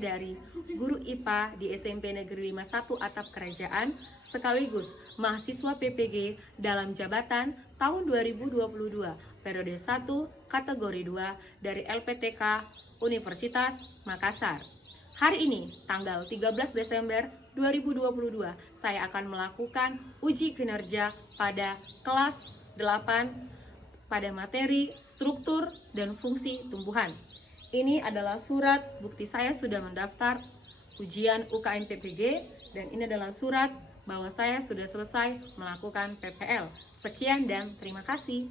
dari guru IPA di SMP Negeri 51 Atap Kerajaan sekaligus mahasiswa PPG dalam jabatan tahun 2022 periode 1 kategori 2 dari LPTK Universitas Makassar. Hari ini tanggal 13 Desember 2022 saya akan melakukan uji kinerja pada kelas 8 pada materi struktur dan fungsi tumbuhan. Ini adalah surat bukti saya sudah mendaftar ujian UKM PPG dan ini adalah surat bahwa saya sudah selesai melakukan PPL. Sekian dan terima kasih.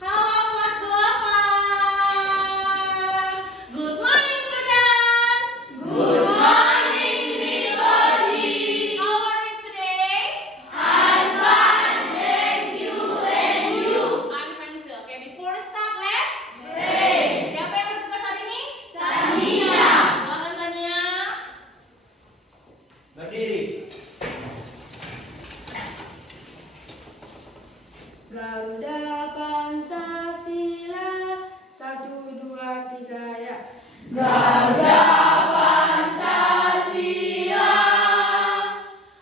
Halo kelas 8. Good morning students. Good morning, Miss Oji. How are you today? I'm fine, thank you, and you? I'm fine too. Okay, before we start, let's Pray. Siapa yang bertugas hari ini? Tania. Silakan Tania. Berdiri. Garuda Pancasila 1, 2, 3 ya. Garuda Pancasila,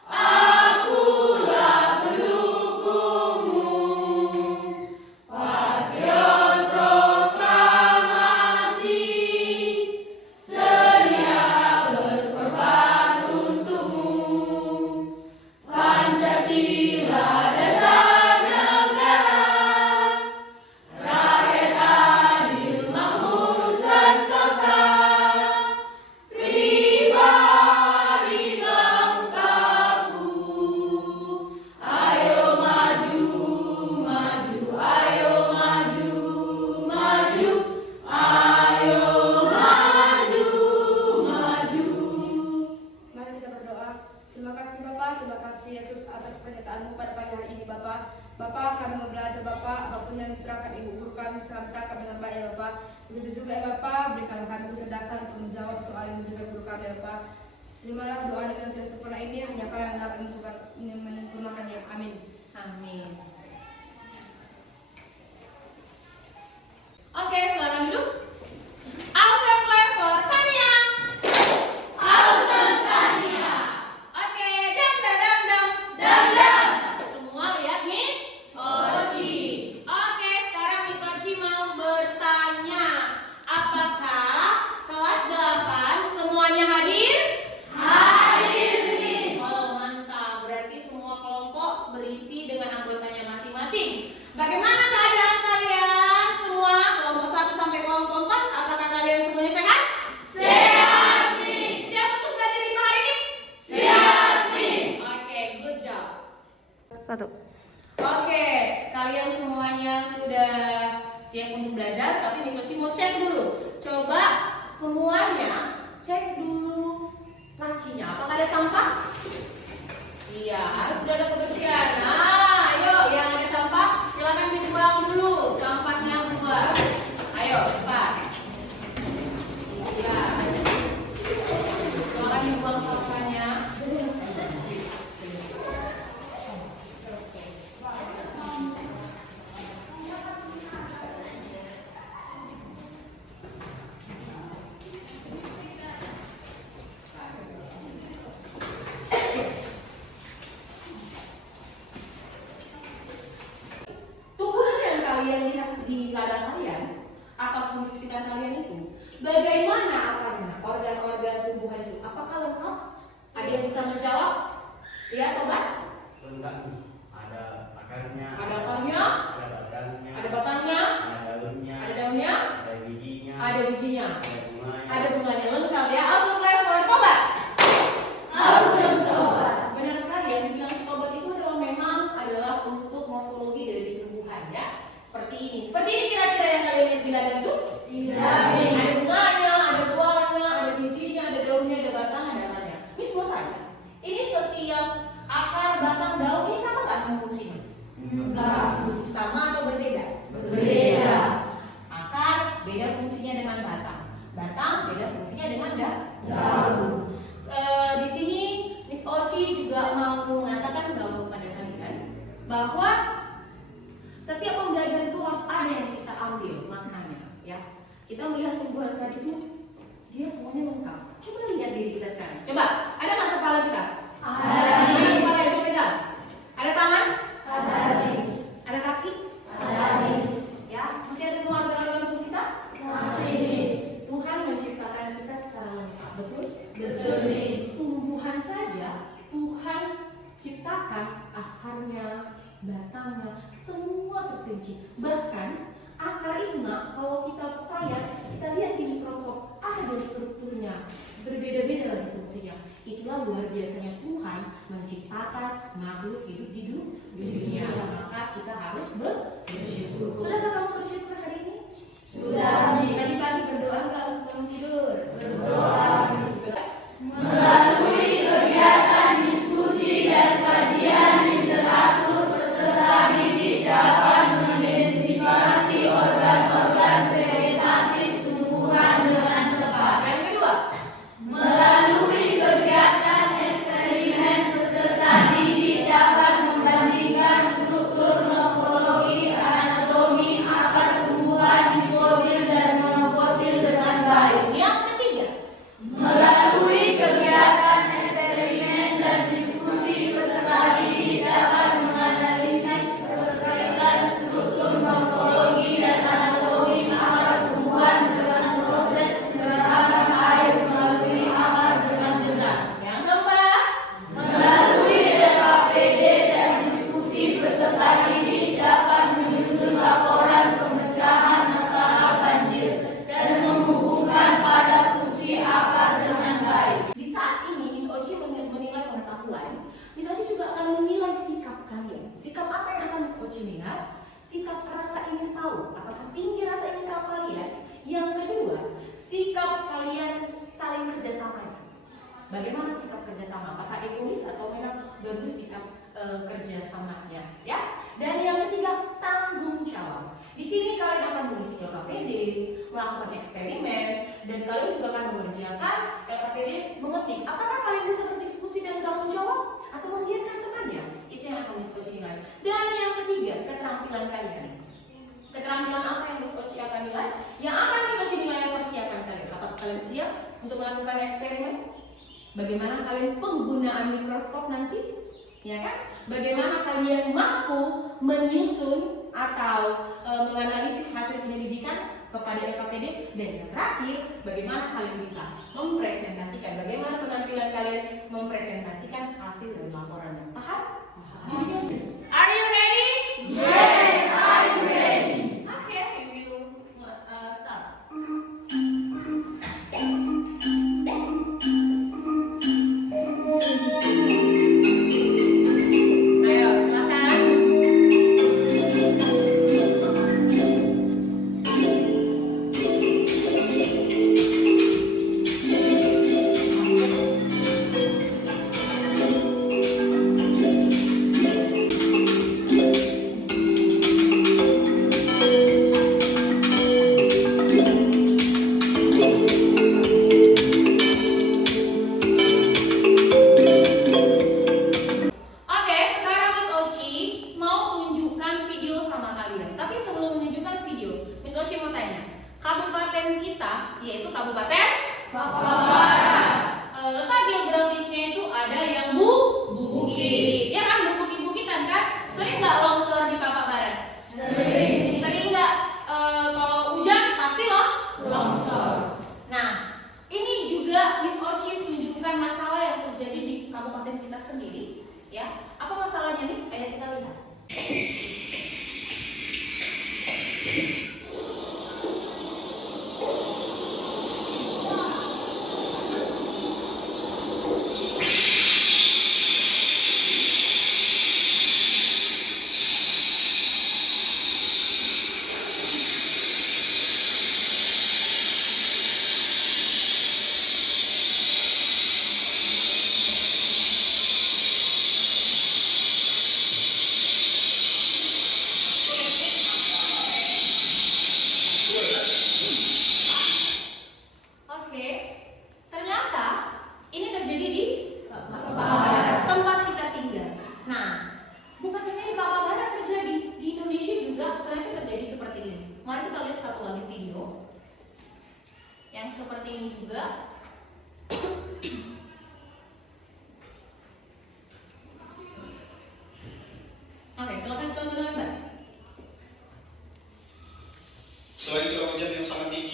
akulah pendukungmu. Patriot proklamasi, sedia berkorban untukmu. Pancasila dasar negara, rakyat adil makmur sentosa, pribadi bangsaku. Ayo maju, maju, ayo maju, maju, ayo maju, maju. Mari kita berdoa. Terima kasih Bapak, terima kasih Yesus atas pernyataan-Mu pada pagi hari ini Bapak. Bapak, kami mau belajar Bapak, apapun yang diterangkan Ibu Guru kami bisa menangkap dengan baik ya Bapak. Begitu juga ya Bapak, berikanlah kami kecerdasan untuk menjawab soal yang menjadi guru kami ya Bapak. Terimalah doa dengan tidak sempurna ini, hanya Kau yang dapat menyempurnakannya. Amin. Amin. Oke, silakan duduk. Awesome clap for Tania. Awesome Tania. Oke, dam dam dam dam. Dam dam. Semua lihat Miss Oji. Oke, sekarang Miss Oji mau bertanya, apakah kelas 8 semuanya hadir? Hadir, Miss. Oh, mantap. Berarti semua kelompok berisi dengan anggotanya masing-masing. Bagaimana keadaan kalian semua? Kelompok 1 sampai kelompok 4, apakah kalian semuanya sehat? Sehat, Miss. Siap untuk belajar di hari ini? Siap, Miss. Oke, good job. Satu. Oke, kalian semuanya sudah siap untuk belajar, tapi Miss Oci mau cek dulu. Coba semuanya cek dulu lacinya. Apakah ada sampah? Iya, harus sudah ada kebersihan. Nah, ayo yang ada sampah silakan dibuang dulu. Sampahnya buang. Ayo, cepat. Iya. Silakan dibuang sampahnya. Tumbuhan yang kalian lihat di ladang kalian ataupun di sekitar kalian itu, bagaimana akarnya, organ-organ tumbuhan itu? Apakah lengkap? Ada yang bisa menjawab? Iya, Tobat? Lengkap, Miss. Ada akarnya, Ada akarnya, ada batangnya, ada batangnya, ada daunnya, ada daunnya, ada bijinya, ada bijinya, ada bunganya. ada bunganya, lengkap ya. Awesome clap for Tobat. Awesome Tobat. Benar sekali yang dibilang si Tobat itu adalah untuk morfologi dari tumbuhan ya. Seperti ini. Seperti ini kira-kira yang kalian lihat di ladang itu? Iya, Miss. Ada bunganya, ada buahnya, ada bijinya, ada daunnya, ada batang, ada akarnya. Miss mau tanya, ini setiap akar, batang, daun ini sama kita itu dia semuanya lengkap. Coba lihat diri kita sekarang. Coba, ada nggak kepala kita? Ada. Ada kepala yang coba pegang. Ada tangan? Ada. Ada kaki? Ada. Ya, masih ada semua organ-organ tubuh kita? Masih. Tuhan menciptakan kita secara lengkap, betul? Betul, Miss. Tumbuhan saja Tuhan ciptakan akarnya, batangnya, semua terperinci. Bahkan akar itu nak, kalau kita sayang, kita lihat di mikroskop ada strukturnya, berbeda-beda lagi fungsinya. Itulah luar biasanya Tuhan menciptakan makhluk hidup di dunia. Maka kita harus bersyukur. Sudahkah kamu bersyukur hari ini? Sudah, Miss. Tadi pagi berdoa nggak sebelum tidur? Berdoa. Melalui kegiatan diskusi dan kajian literatur, peserta didik dapat mengidentifikasi organ-organ vegetatif tumbuhan dengan tepat. Yang kedua, Melalui kegiatan eksperimen, peserta didik dapat membandingkan struktur morfologi, anatomi, akar tumbuhan, hipotil dan monopotil dengan baik. yang ketiga, Melalui kegiatan eksperimen dan diskusi, peserta didik dapat menganalisis keterkaitan struktur morfologi dan anatomi akar tumbuhan dengan proses penyerapan air melalui akar dengan benar. yang keempat, Melalui LKPD dan diskusi, peserta didik dapat menyusun laporan pemecahan masalah banjir dan menghubungkan pada fungsi akar dengan baik. di saat ini Miss Oci menilai pengetahuan. Miss Oci juga akan menilai sikap kalian. Sikap apa yang akan Miss Oci lihat? Sikap rasa ingin tahu. Apakah tinggi rasa ingin tahu kalian? Yang kedua, sikap kalian saling kerjasama. Bagaimana sikap kerjasama? Apakah egois atau memang bagus sikap kerjasamanya? Ya. Dan yang ketiga, tanggung jawab. Di sini kalian akan mengisi LKPD, melakukan eksperimen, dan kalian juga akan mengerjakan LKPD mengetik. Apakah kalian bisa berdiskusi dan tanggung jawab atau membiarkan temannya? Itu yang akan Miss Oci nilai. Dan yang ketiga, keterampilan kalian. Keterampilan apa yang Miss Oci akan nilai? Yang akan Miss Oci nilai persiapan kalian. Apakah kalian siap untuk melakukan eksperimen? Bagaimana kalian penggunaan mikroskop nanti? Ya kan? Bagaimana kalian mampu menyusun atau menganalisis hasil penyelidikan kepada LKPD? Dan yang terakhir, bagaimana kalian bisa mempresentasikan? Bagaimana penampilan kalian mempresentasikan hasil dari laporannya? Paham? Are you ready? Yes, I'm ready. Okay, we will start. Ayo, silakan.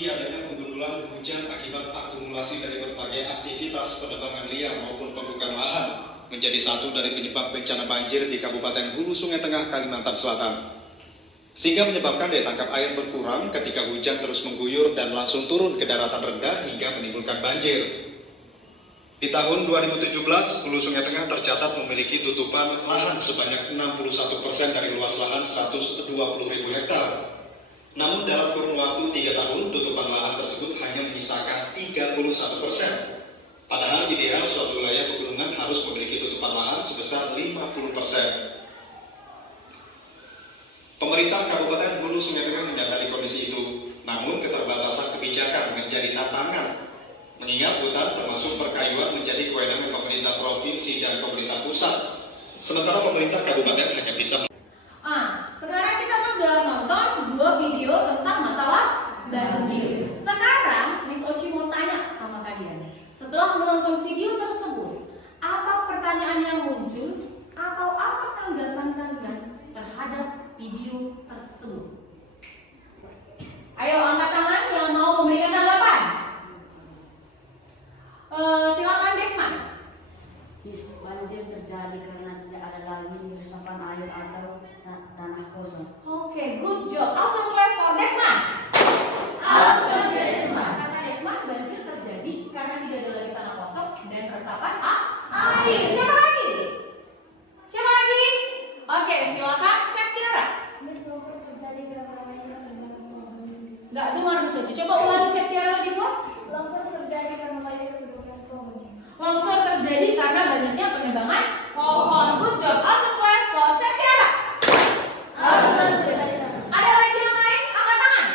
menyoroti adanya penggundulan hujan akibat akumulasi dari berbagai aktivitas penebangan liar maupun pembukaan lahan menjadi satu dari penyebab bencana banjir di Kabupaten Hulu Sungai Tengah, Kalimantan Selatan. Sehingga menyebabkan daya tangkap air berkurang ketika hujan terus mengguyur dan langsung turun ke daratan rendah hingga menimbulkan banjir. Di tahun 2017, Hulu Sungai Tengah tercatat memiliki tutupan lahan sebanyak 61% dari luas lahan 120.000 hektar. Namun dalam kurun waktu 3 tahun, tutupan lahan tersebut hanya menyisakan 31%. Padahal ideal suatu wilayah pegunungan harus memiliki tutupan lahan sebesar 50%. Pemerintah Kabupaten Hulu Sungai Tengah menyadari kondisi itu, namun keterbatasan kebijakan menjadi tantangan. Mengingat hutan termasuk perkayuan menjadi kewenangan pemerintah provinsi dan pemerintah pusat. Sementara pemerintah kabupaten hanya bisa. Sekarang kita udah nonton 2 video tentang masalah banjir. Sekarang Miss Oci mau tanya sama kalian. Setelah menonton video tersebut, apa pertanyaan yang muncul atau apa tanggapan kalian terhadap video tersebut? Ayo angkat tangan yang mau memberikan tanggapan. Silakan Desma. Banjir terjadi karena tidak ada lagi resapan air atau tanah kosong. Oke, good job. Awesome clap for Desma. Awesome, Desma. Kata Desma, banjir terjadi karena tidak ada lagi tanah kosong dan resapan air. Siapa lagi? Siapa lagi? Oke, silakan Septiara. Longsor terjadi karena banyak Nggak dengar Miss Oci. Coba ulangi Septiara lagi, Bu. Longsor terjadi karena banyak penebangan pohon. Longsor terjadi karena banyaknya penebangan pohon. Good job. Awesome clap for Septiara. Ada lagi yang lain? Angkat tangan.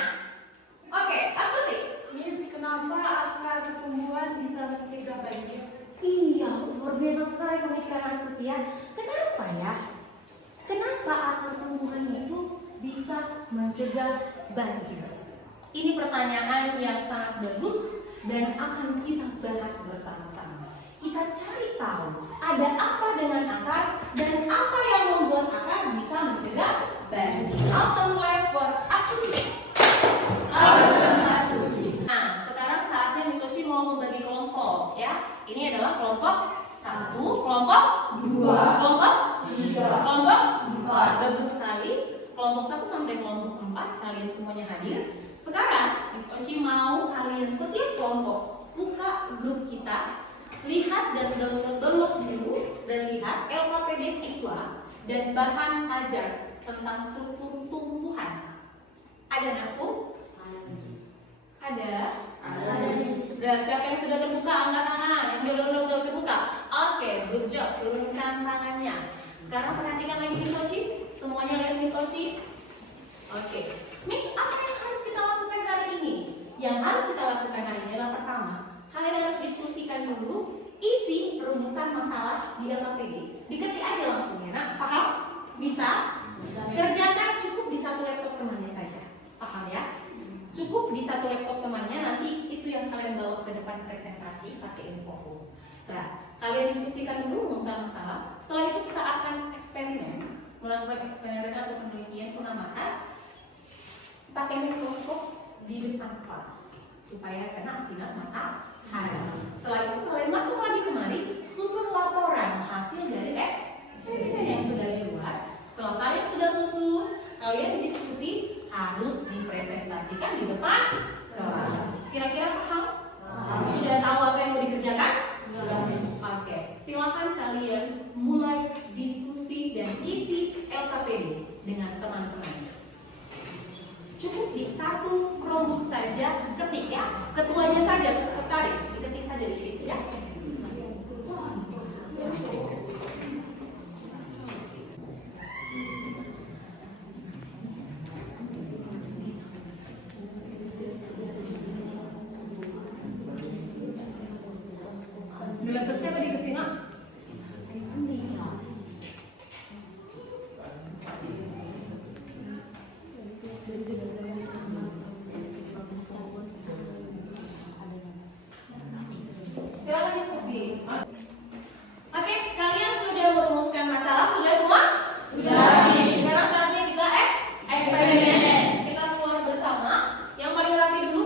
Oke, Astuti. Miss, kenapa akar tumbuhan bisa mencegah banjir? Iya, luar biasa sekali pemikiran Astuti ya. Kenapa ya? Kenapa akar tumbuhan itu bisa mencegah banjir? Ini pertanyaan yang sangat bagus dan akan kita bahas bersama-sama. Kita cari tahu ada apa dengan akar dan apa yang membuat akar bisa mencegah banjir. Awesome clap for Astuti. Nah, sekarang saatnya Miss Oci mau membagi kelompok ya. Ini adalah kelompok 1, kelompok 2, kelompok 3, kelompok 4. Bagus sekali. Kelompok 1 sampai kelompok 4 kalian semuanya hadir. Sekarang Miss Oci mau kalian setiap kelompok buka grup kita, lihat dan download dulu dan lihat LKPD siswa dan bahan ajar tentang struktur tumbuhan. Ada nakku? Ada? Sudah, siapa yang sudah terbuka angkat tangan. Yang belum terbuka. Oke, good job. Turunkan tangannya. Sekarang perhatikan lagi Miss Oci. Semuanya lihat Miss Oci. Oke, Miss, apa yang harus kita lakukan hari ini? Yang harus kita lakukan hari ini adalah pertama, kalian harus diskusikan dulu isi rumusan masalah di LKPD. Diketik aja langsung ya, nak. Paham? Bisa? Kerjakan cukup di satu laptop temannya saja. Paham ya? Cukup di satu laptop temannya, nanti itu yang kalian bawa ke depan presentasi pakai InFocus. Nah, kalian diskusikan dulu rumusan masalah. Setelah itu kita akan eksperimen, melakukan eksperimen atau penelitian pengamatan pakai mikroskop di depan kelas supaya kena sinar matahari. Setelah itu kalian masuk lagi kemari, susun laporan hasil dari eksperimen yang sudah dibuat. Setelah kalian sudah susun, kalian diskusi harus dipresentasikan di depan kelas. Kira-kira paham? Sudah tahu apa yang mau dikerjakan? Oke, silakan kalian mulai diskusi dan isi LKPD dengan teman-temannya. Cukup di satu kelompok saja, ketik ya. Ketuanya saja atau sekretaris, diketik saja di situ ya. Laptop siapa diketik nak? Silakan diskusi. Oke, kalian sudah merumuskan masalah? Sudah semua? Sudah. Sekarang saatnya kita eksperimen. Kita keluar bersama. Yang paling rapi dulu.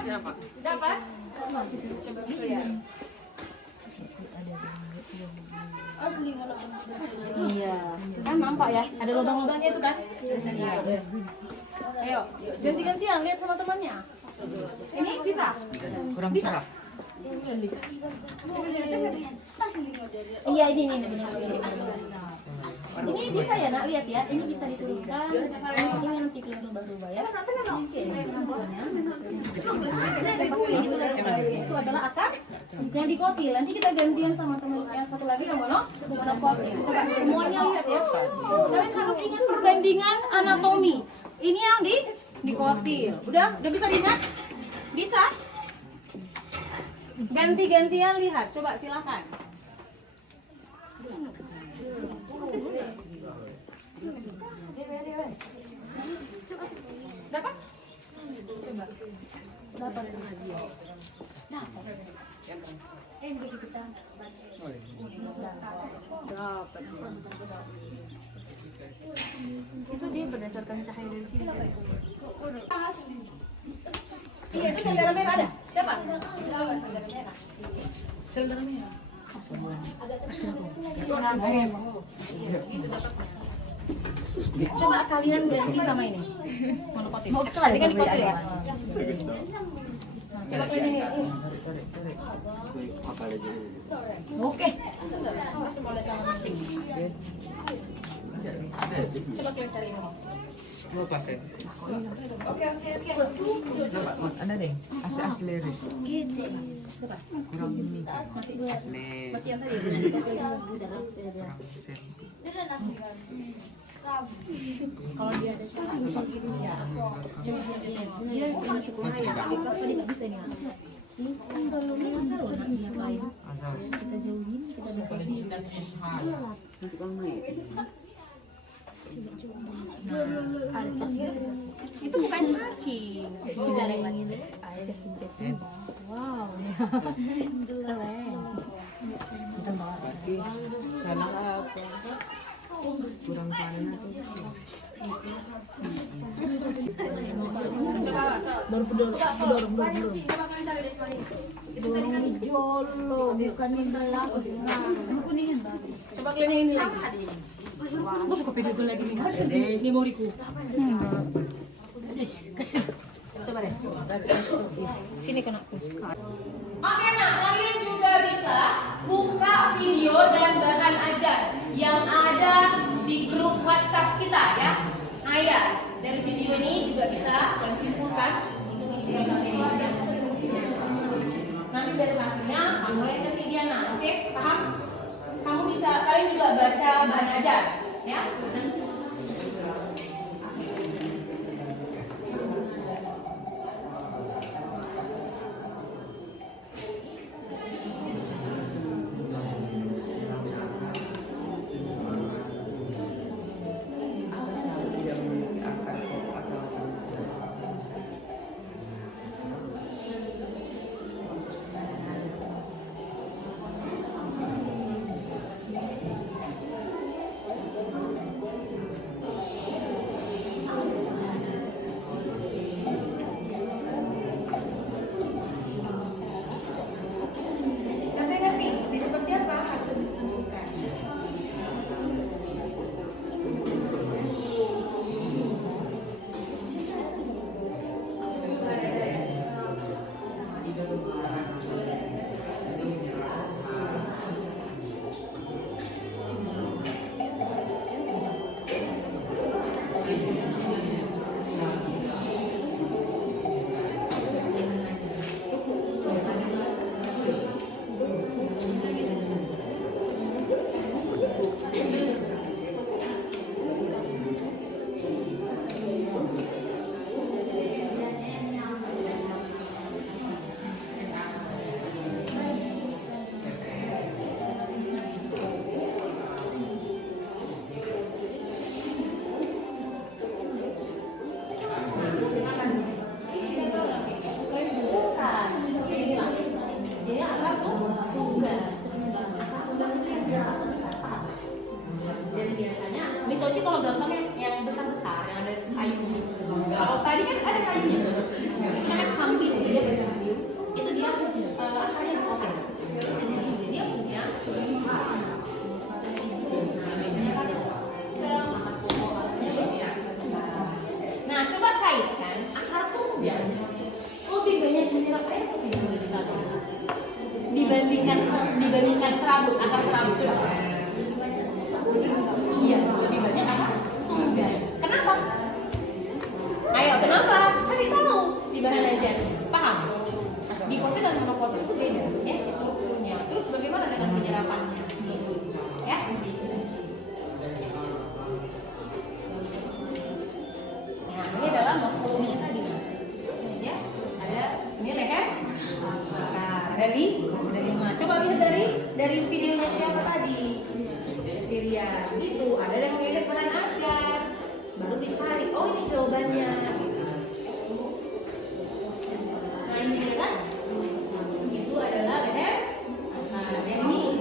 Dapat? Coba lihat. Iya, kan nampak ya? Ada lubang-lubangnya itu kan? Ayo, ganti-gantian lihat sama temannya. Ini bisa? Kurang cerah. Iya, ini benar. Ini bisa ya nak, lihat ya. Ini bisa diturunkan. Ini nanti kelihatan lubang-lubang ya. Itu adalah akar yang dikotil. Nanti kita gantian sama teman yang satu lagi yang mana kotil. Coba semuanya lihat ya. Kalian harus ingat perbandingan anatomi. Ini yang dikotil. Udah bisa diingat? Bisa? Ganti-gantian lihat. Coba silakan. Dapat? Coba. Dapat. Itu dia berdasarkan cahaya dari sini. Iya, itu sendera merah ada. Dapat? Sendera merah. Sendera merah. Coba kalian ganti sama ini. Monokotil. Tadi kan dikotil ya. Coba kalian ini. Oke. Coba kalian cari ini. Dua pasien. Oke. Nampak, ada deh. Asli liris. Gitu. Kurang ini. Masih yang tadi. Kurang sen. Kalau dia ada cara gitu ya. Dia masuk kuliah ya. Kelas tadi nggak bisa nih. Ini kan kalau masalah nak yang lain. Kita jauhin, kita deketin. Ada cacing. Itu bukan cacing. Wow. Keren. Salah apa? Kurang panen atau Jolo, bukan yang belakang. Coba kalian yang ini lagi. Gue suka video lagi nih. Memoriku. Coba deh. Sini kena. Oke, nah kalian juga bisa buka video dan bahan ajar yang ada di grup WhatsApp kita ya. Nah ya, dari video ini juga bisa kalian simpulkan untuk isi materi. Nanti dari hasilnya kamu lihat ke Diana, oke? Paham? Kamu bisa, kalian juga baca bahan ajar, ya? dibandingkan serabut, akar serabut coba. Iya, lebih banyak apa? Enggak. Kenapa? Ayo, kenapa? Cari tahu di bahan aja. Paham? Dipoter dan monopoter itu beda, ya strukturnya. Terus bagaimana dengan penyerapannya? Ya. Nah, ini adalah morfologinya tadi. Ya, ada ini leher. Nah, ada 5. Coba lihat dari videonya siapa tadi? Syria. Gitu. Ada yang melihat bahan ajar. Baru dicari. Oh, ini jawabannya. Nah, ini kan itu adalah leher. Nah, yang ini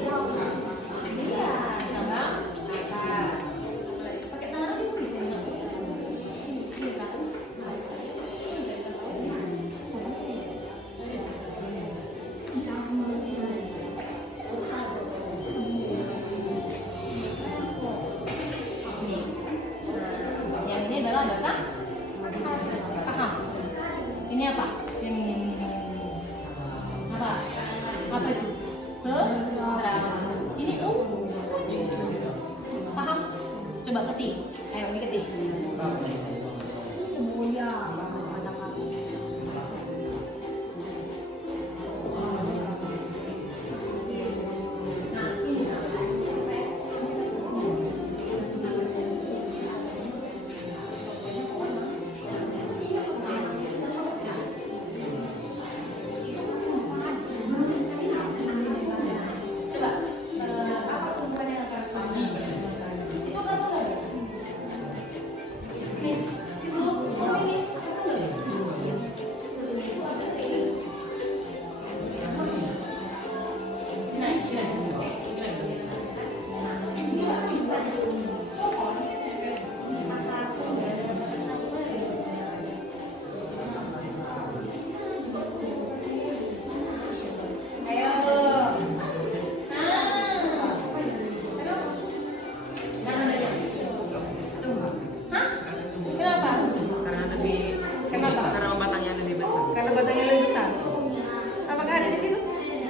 iya, sama akar. Pakai tangan aja bisa nggak? Iya kan? Yang ini adalah batang paham. Ini apa? Yang ini. Apa itu? Serabut. Ini paham? Coba ketik. Ayo ini ketik. Nah, ini. Coba, apa tumbuhan yang akan kamu? Itu kan apa? Nih, itu ini. Nah, ini juga bisa pohon. Ayo. Kenapa? Karena lebih Kenapa? karena batangnya lebih besar. Karena batangnya lebih besar. Apakah ada di situ?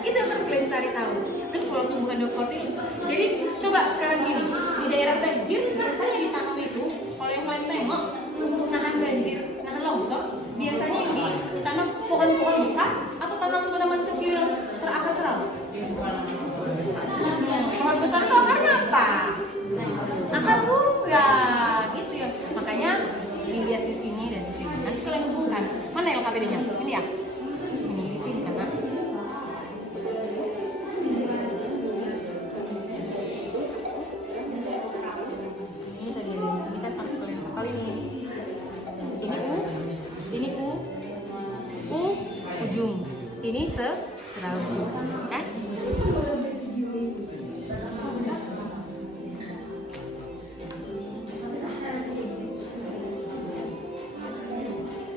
Itu yang harus kalian cari tahu. Terus kalau tumbuhan daffodil, jadi coba sekarang gini, di daerah banjir biasanya ditanam itu, kalau yang kalian tengok untuk nahan banjir, nahan longsor, biasanya yang ditanam pohon-pohon besar atau tanaman-tanaman kecil yang serakar serabut. Pohon besar itu akarnya apa? Akar bunga, gitu ya. Makanya dilihat di sini dan di sini. Nanti kalian hubungkan. Mana LKPD-nya? Ini ya. Ini di sini karena ini tadi ini kan harus kalian hafal ini. Ini ujung. Ini serabut, kan?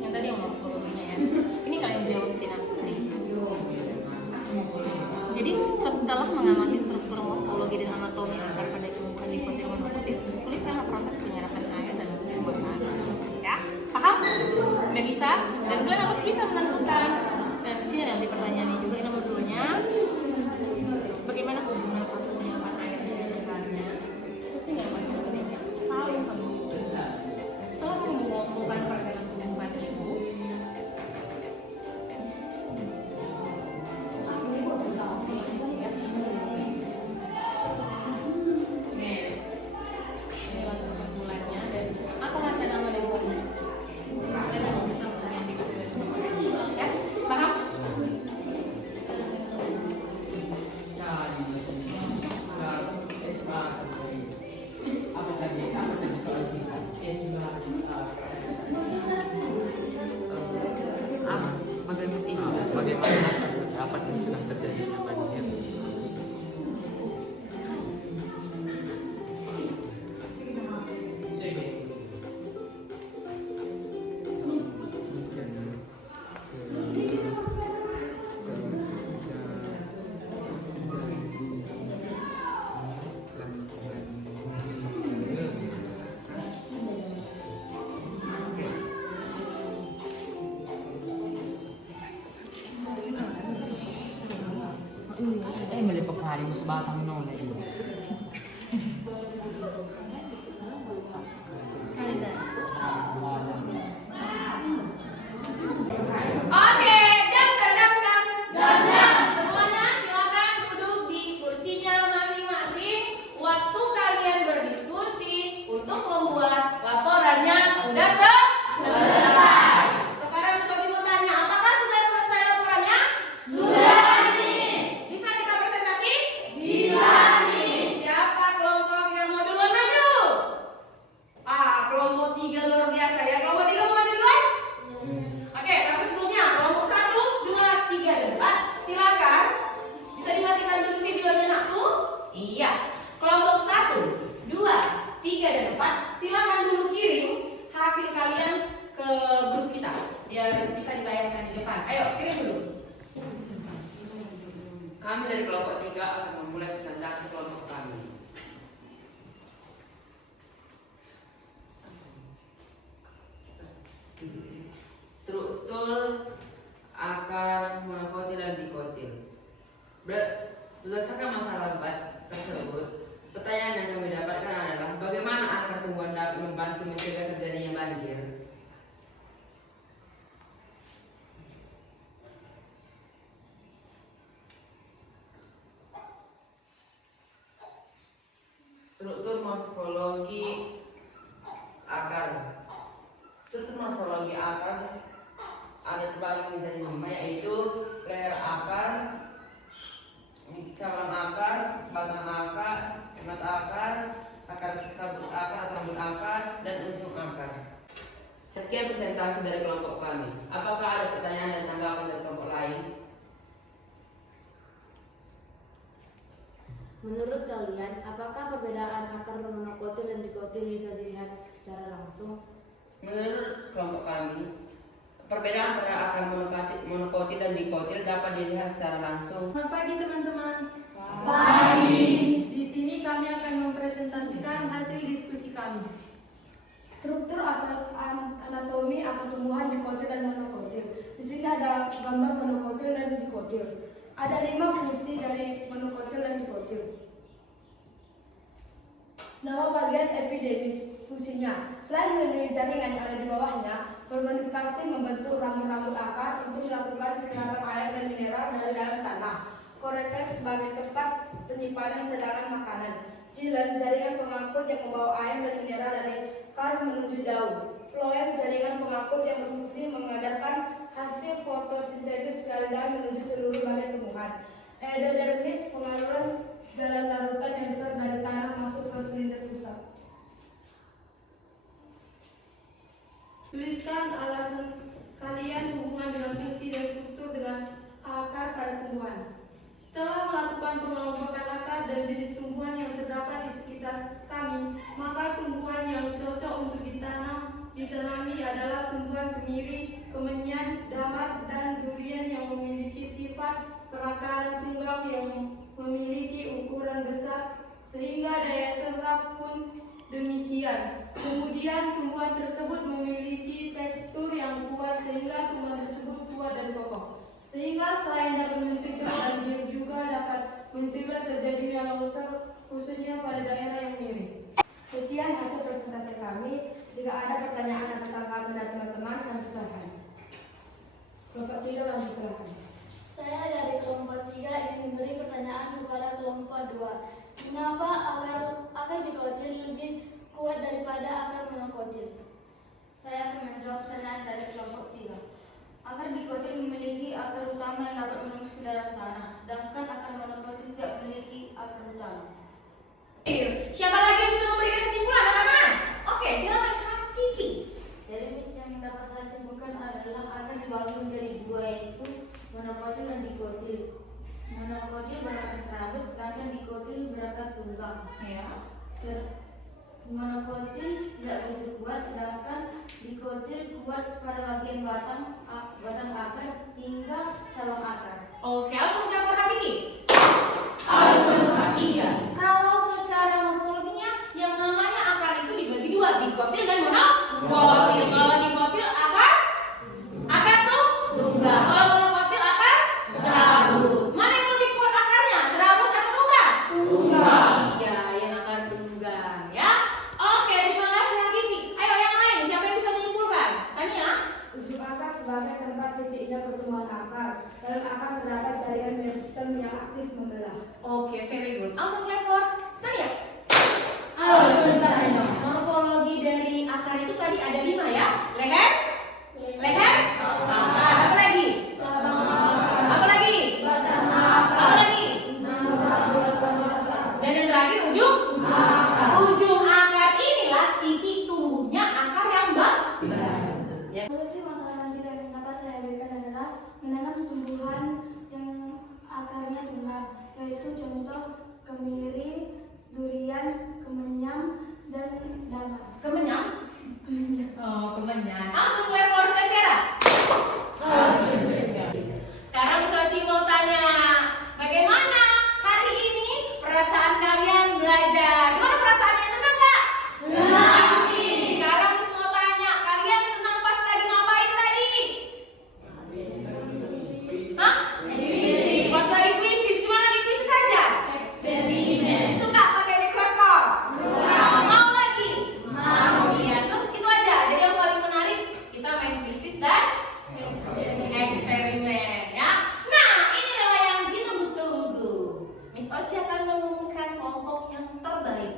Yang tadi yang morfologinya ya. Ini kalian jawab sih nanti. Jadi setelah mengamati struktur morfologi dan anatomi akar pada tumbuhan dipotil monokotil, tuliskanlah proses penyerapan air dan pembuatan. Ya, paham? Udah bisa? Dan kalian harus bisa menentukan. Dan di sini nanti pertanyaannya juga yang nomor 2-nya. Bagaimana hubungan proses penyerapan air dan akarnya? Terus nggak maksudnya tahu kamu. Setelah kamu mengumpulkan pergerakan tumbuhan itu, Bagaimana dapat mencegah terjadinya banjir? hari musuh batang menoleh. Oke, dam. Semuanya silakan duduk di kursinya masing-masing. Waktu kalian berdiskusi untuk membuat laporannya sudah selesai. Sekarang Soji mau tanya, apakah sudah selesai laporannya? Sudah, Miss. Bisa kita presentasi? Bisa, Miss. Siapa kelompok yang mau duluan maju? Kelompok 3 luar biasa ya. Kelompok 3 mau maju duluan? Oke, tapi sebelumnya kelompok 1, 2, 3, dan 4 silakan. Bisa dimatikan dulu videonya nak tuh? Iya. Kelompok 1, 2, 3, dan 4 silakan dulu kirim hasil kalian ke grup kita biar bisa ditayangkan di depan. Ayo kirim dulu. Kami dari kelompok 3 akan memulai presentasi kelompok kami. Struktur, akar, monokotil, dan dikotil. Berdasarkan masalah tersebut, pertanyaan yang kami dapatkan adalah bagaimana akar tumbuhan dapat membantu mencegah terjadinya banjir. Struktur morfologi akar. Struktur morfologi akar ada terbagi menjadi 5, yaitu leher akar, cabang akar, batang akar, mata akar, akar sabut akar atau rambut akar, dan ujung akar. Sekian presentasi dari kelompok kami. Apakah ada pertanyaan dan tanggapan dari kelompok lain? Menurut kalian, apakah perbedaan akar monokotil dan dikotil bisa dilihat secara langsung? Menurut kelompok kami, perbedaan antara akar monokotil dan dikotil dapat dilihat secara langsung. Selamat pagi teman-teman. Pagi. Di sini kami akan mempresentasikan hasil diskusi kami. Struktur atau anatomi akar tumbuhan dikotil dan monokotil. Di sini ada gambar monokotil dan dikotil. Ada 5 fungsi dari monokotil dan dikotil. Nama bagian epidermis fungsinya. Selain melindungi jaringan yang ada di bawahnya, bermodifikasi membentuk rambut-rambut akar untuk melakukan penyerapan air dan mineral dari dalam tanah. Koretex sebagai tempat penyimpanan cadangan makanan. Xilem jaringan pengangkut yang membawa air dan mineral dari kar menuju daun. Phloem jaringan pengangkut yang berfungsi mengadarkan hasil fotosintesis dari daun menuju seluruh bagian tumbuhan. Endodermis pengaluran jalan larutan yang besar dari tanah masuk ke silinder pusat. Tuliskan alasan kalian hubungan dengan fungsi dan struktur dengan akar pada tumbuhan. Setelah melakukan pengelompokan akar dan jenis tumbuhan yang terdapat di sekitar kami, maka tumbuhan yang cocok untuk ditanami adalah tumbuhan kemiri, kemenyan, damar, dan durian yang memiliki sifat perakaran tunggang yang memiliki ukuran besar sehingga daya serap pun demikian. Kemudian tumbuhan tersebut memiliki tekstur yang kuat sehingga tumbuhan tersebut kuat dan kokoh. Sehingga selain dapat mencegah banjir juga dapat mencegah terjadinya longsor khususnya pada daerah yang miring. Sekian hasil presentasi kami. Jika ada pertanyaan atau tanggapan dari teman-teman, kami silakan. Kelompok 3 kami silakan. Saya dari kelompok 3 ingin memberi pertanyaan kepada kelompok 2. Mengapa akar dikotil lebih kuat daripada akar monokotil? Saya akan menjawab pertanyaan dari kelompok 3. Akar dikotil memiliki akar utama yang dapat menembus ke dalam tanah, sedangkan akar monokotil tidak memiliki akar utama. Siapa lagi yang bisa memberikan kesimpulan? Katakan. Oke, silakan Kiki. Jadi yang dapat saya simpulkan adalah akar dibagi menjadi 2, yaitu monokotil dan dikotil. Monokotil berakar serabut, sedangkan dikotil berakar tunggang. Ya. Monokotil tidak begitu kuat, sedangkan dikotil kuat pada bagian batang akar hingga cabang akar. Oke, langsung menjawab Kak Kiki. Iya. Kalau secara morfologinya yang namanya akar itu dibagi 2, dikotil dan monokotil. Kalau dikotil akar tuh tunggang. Kalau monokotil akar serabut. Mana yang lebih kuat akarnya? Serabut atau tunggang? Dalam akar terdapat jaringan meristem yang aktif membelah. Oke, very good. Langsung Clever. Tanya. Morfologi dari akar itu tadi ada 5 ya. Leher? Leher? Akar. Apa lagi? Apa lagi? Apa lagi? Dan yang terakhir ujung? Ujung akar inilah titik tumbuhnya akar yang baru. Ya. Solusi masalah banjir yang dapat saya berikan adalah menanam tumbuhan yang akarnya tumbang, yaitu contoh kemiri, durian, kemenyan, dan damar. Kemenyan? Oh, kemenyan. Langsung Clever segera. Sekarang Miss Oci mau tanya, bagaimana hari ini perasaan kalian belajar? Gimana perasaannya, senang nggak? Senang. Sekarang Miss mau tanya, kalian senang pas lagi ngapain tadi? Hah? Pas lagi kuisis, cuma lagi kuisis saja? Suka pakai mikroskop? Mau lagi? Mau. Iya, terus itu aja. Jadi yang paling menarik kita main kuisis dan eksperimen ya. Nah, inilah yang ditunggu-tunggu. Miss Oci akan mengumumkan kelompok yang terbaik,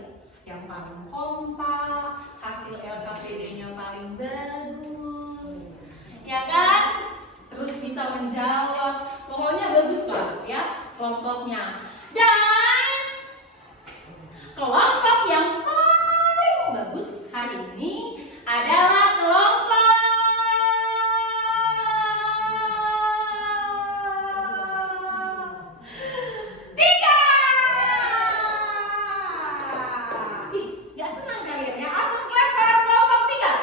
yang paling kompak, hasil LKPD-nya paling bagus, ya kan? Terus bisa menjawab, pokoknya bagus lah ya kelompoknya. Dan kelompok yang paling bagus hari ini adalah kelompok 3. Ih, gak senang kalian ya? Langsung Clever, kelompok 3.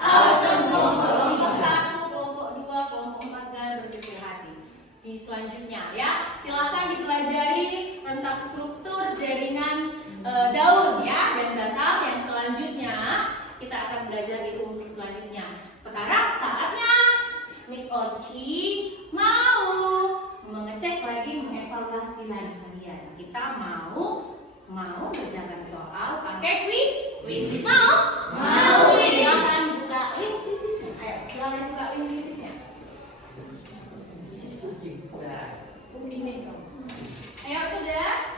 Kelompok 1, kelompok 2, kelompok 4, jangan berkecil hati. Di selanjutnya ya, silakan dipelajari tentang struktur jaringan daun ya dan batang. Yang selanjutnya kita akan belajar di unit selanjutnya. Sekarang saatnya Miss Oci mau mengecek lagi, mengevaluasi lagi kalian. Kita mau kerjakan soal pakai kuisis. Mau? Silakan buka link kuisisnya. Ayo, silakan buka link kuisisnya. Ayo sudah.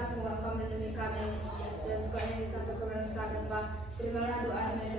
Semoga Engkau melindungi kami dan sukanya bisa berkenan saat Bapak. Terimalah doa dan